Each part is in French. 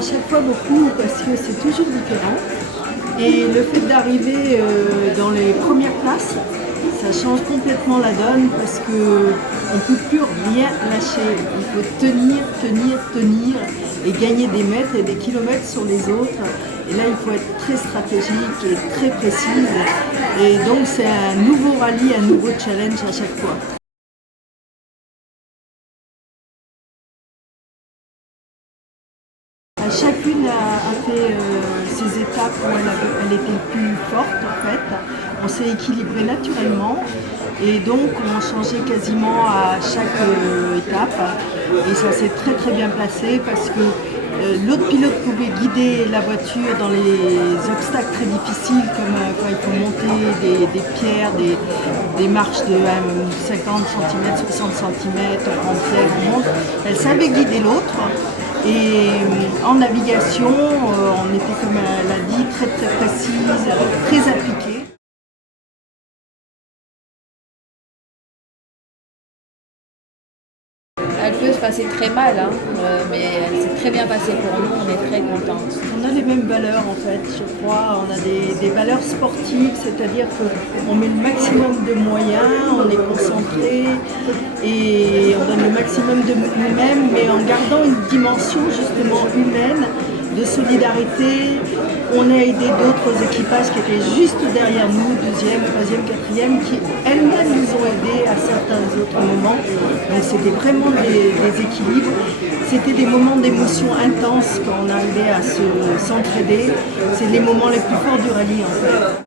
à chaque fois beaucoup parce que c'est toujours différent. Et le fait d'arriver dans les premières places, ça change complètement la donne parce qu'on ne peut plus rien lâcher. Il faut tenir, tenir, tenir et gagner des mètres et des kilomètres sur les autres. Et là, il faut être très stratégique et très précise. Et donc, c'est un nouveau rallye, un nouveau challenge à chaque fois. Chacune a fait ses étapes où elle était le plus forte en fait. On s'est équilibré naturellement et donc on changeait quasiment à chaque étape et ça s'est très très bien passé parce que l'autre pilote pouvait guider la voiture dans les obstacles très difficiles comme quand il faut monter des pierres, des marches de 50 cm, 60 cm, en pierre, on monte. Elle savait guider l'autre. Et en navigation, on était, comme elle a dit, très très précise, très appliquée. Elle peut se passer très mal, hein, mais elle s'est très bien passée pour nous, on est très contents. On a les mêmes valeurs en fait, je crois. On a des valeurs sportives, c'est-à-dire qu'on met le maximum de moyens, on est concentré et on donne le maximum de nous-mêmes, mais en gardant une dimension justement humaine, de solidarité. On a aidé d'autres équipages qui étaient juste derrière nous, deuxième, troisième, quatrième, qui elles-mêmes nous ont aidés à certains autres moments. Donc c'était vraiment des équilibres. C'était des moments d'émotion intense quand on arrivait à s'entraider. C'est les moments les plus forts du rallye en fait.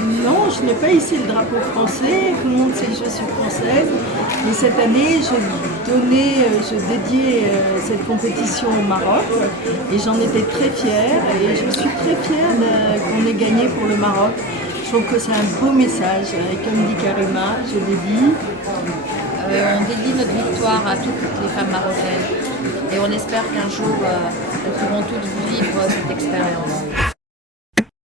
Non, je n'ai pas hissé le drapeau français, tout le monde sait que je suis française, mais cette année je dédiais cette compétition au Maroc et j'en étais très fière et je suis très fière qu'on ait gagné pour le Maroc. Je trouve que c'est un beau message et comme dit Karima, je l'ai dit. On dédie notre victoire à toutes les femmes marocaines et on espère qu'un jour elles pourront toutes vivre cette expérience.